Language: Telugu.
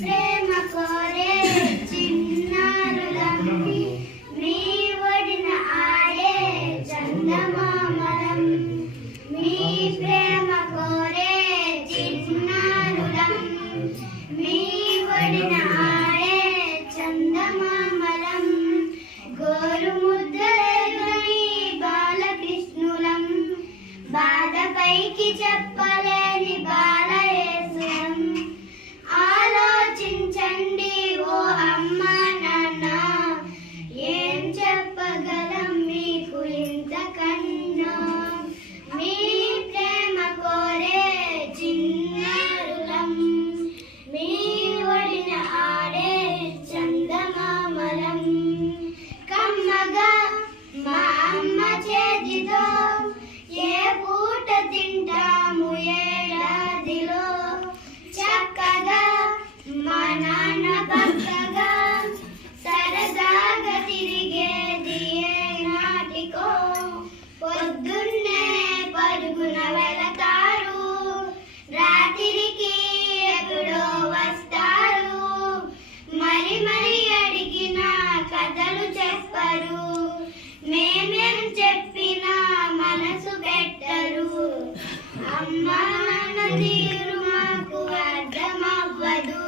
ప్రేమ కోరే చిన్నారులకి మీ ఒడిన ఆడే చందమామలం. మీ ప్రేమ కోరే చిన్నారులం. మీ ఒడిన ఆడే చందమామలం. గోరు ముద్దలేని బాలకృష్ణులం. చెప్పాలి Sajda అమ్మ మనది మాకు అర్థమవ్వదు.